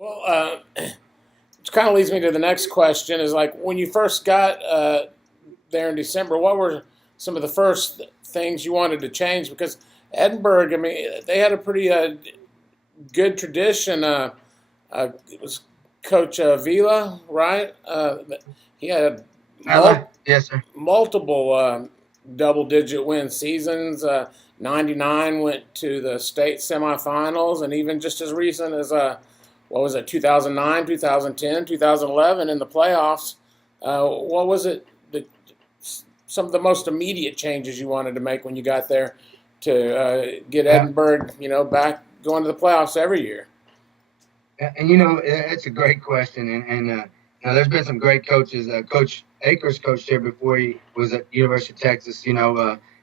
Which kind of leads me to the next question: is like when you first got there in December, what were some of the first things you wanted to change? Because Edinburg, I mean, they had a pretty good tradition. It was Coach Vila, right? He had Ella, yes, sir. multiple double-digit win seasons. 99 went to the state semifinals, and even just as recent as what was it, 2009, 2010, 2011 in the playoffs. What was it? Some of the most immediate changes you wanted to make when you got there to get Yeah. Edinburg, back going to the playoffs every year? And it's a great question. There's been some great coaches. Coach Akers coached here before he was at University of Texas.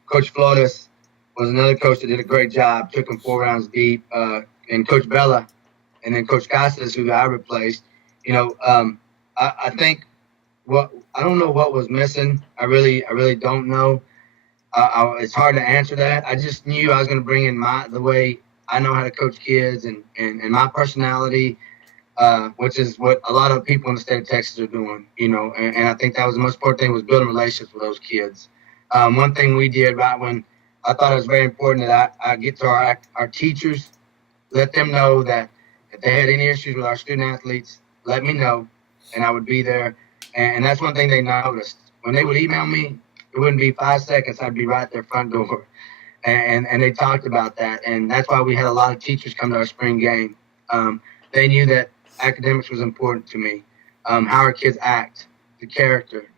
Coach Flores was another coach that did a great job, took him 4 rounds deep. And Coach Bella, and then Coach Casas, who I replaced. I think what I don't know what was missing. I really don't know. It's hard to answer that. I just knew I was going to bring in the way I know how to coach kids and my personality, which is what a lot of people in the state of Texas are doing. And I think that was the most important thing was building relationships with those kids. One thing we did right when I thought it was very important that I get to our teachers, let them know that if they had any issues with our student athletes, let me know, and I would be there. And that's one thing they noticed. When they would email me, it wouldn't be 5 seconds. I'd be right at their front door. And they talked about that. And that's why we had a lot of teachers come to our spring game. They knew that academics was important to me, how our kids act, the character,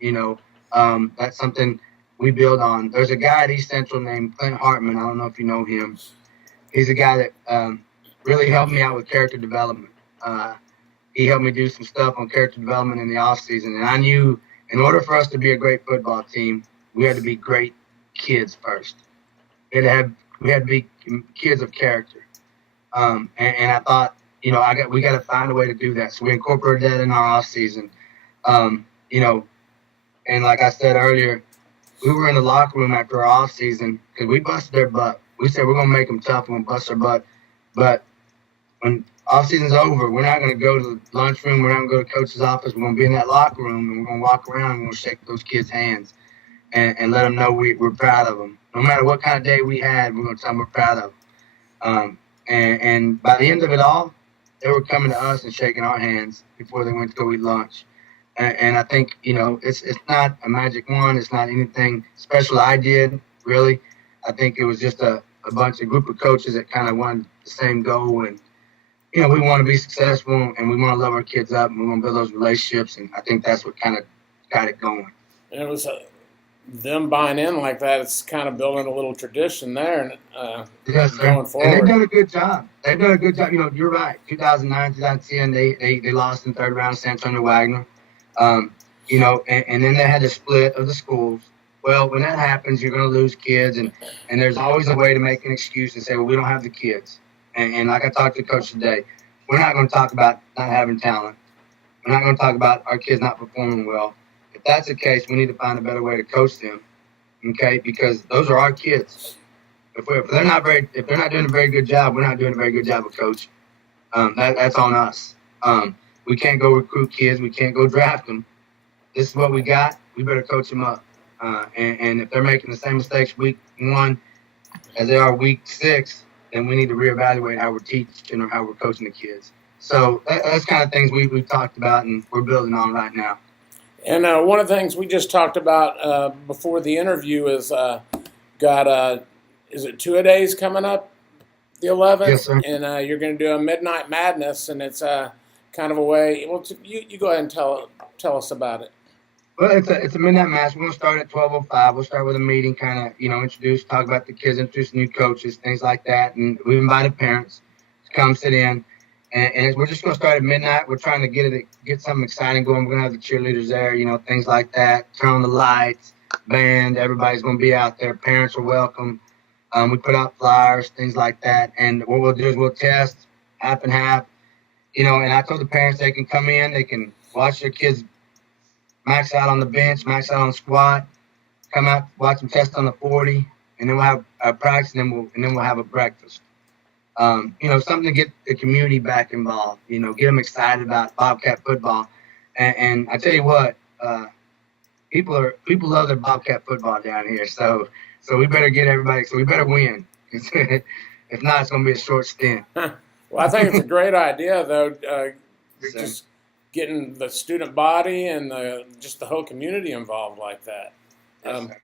that's something we build on. There's a guy at East Central named Clint Hartman. I don't know if you know him. He's a guy that really helped me out with character development. He helped me do some stuff on character development in the off season. And I knew in order for us to be a great football team, we had to be great kids first. We had to be kids of character. And I thought, we got to find a way to do that. So we incorporated that in our off season. Um, you know, and like I said earlier, we were in the locker room after our off season because we busted their butt. We said we're gonna make them tough. We're gonna bust their butt. But when off season's over, we're not gonna go to the lunchroom. We're not gonna go to coach's office. We're gonna be in that locker room and we're gonna walk around and we're gonna shake those kids' hands and let them know we're proud of them. No matter what kind of day we had, we're gonna tell them we're proud of them. And by the end of it all, they were coming to us and shaking our hands before they went to go eat lunch. And I think, it's not a magic wand. It's not anything special I did, really. I think it was just a group of coaches that kind of wanted the same goal. And, we want to be successful and we want to love our kids up and we want to build those relationships. And I think that's what kind of got it going. And it was them buying in like that. It's kind of building a little tradition there, and Yes, sir. going And they've forward. done a good job. They've done a good job. You're right. 2009, 2010, they lost in third round to San Antonio Wagner. And then they had the split of the schools. Well, when that happens, you're going to lose kids, and there's always a way to make an excuse and say, well, we don't have the kids. And like I talked to the coach today, we're not going to talk about not having talent. We're not going to talk about our kids not performing well. If that's the case, we need to find a better way to coach them, okay? Because those are our kids. If they're not doing a very good job, we're not doing a very good job of coaching. That's on us. We can't go recruit kids. We can't go draft them. This is what we got. We better coach them up. And if they're making the same mistakes week 1 as they are week 6, then we need to reevaluate how we're teaching or how we're coaching the kids. So that's kind of things we've talked about and we're building on right now. And one of the things we just talked about before the interview is is it two-a-days coming up, the 11th? Yes, sir. And you're going to do a Midnight Madness, and it's kind of a way. Well, you go ahead and tell us about it. Well, it's a midnight match. We're gonna start at 12:05. We'll start with a meeting, kind of introduce, talk about the kids, introduce new coaches, things like that, and we've invited parents to come sit in. And we're just gonna start at midnight. We're trying to get something exciting going. We're gonna have the cheerleaders there, things like that. Turn on the lights, band. Everybody's gonna be out there. Parents are welcome. We put out flyers, things like that. And what we'll do is we'll test half and half. And I told the parents they can come in, they can watch their kids max out on the bench, max out on the squat, come out, watch them test on the 40, and then we'll have a practice, and then we'll have a breakfast. something to get the community back involved. Get them excited about Bobcat football. And I tell you what, people love their Bobcat football down here. So we better get everybody. So we better win. If not, it's going to be a short stint. Well, I think it's a great idea, though. So, Just getting the student body and just the whole community involved like that. yes, sir.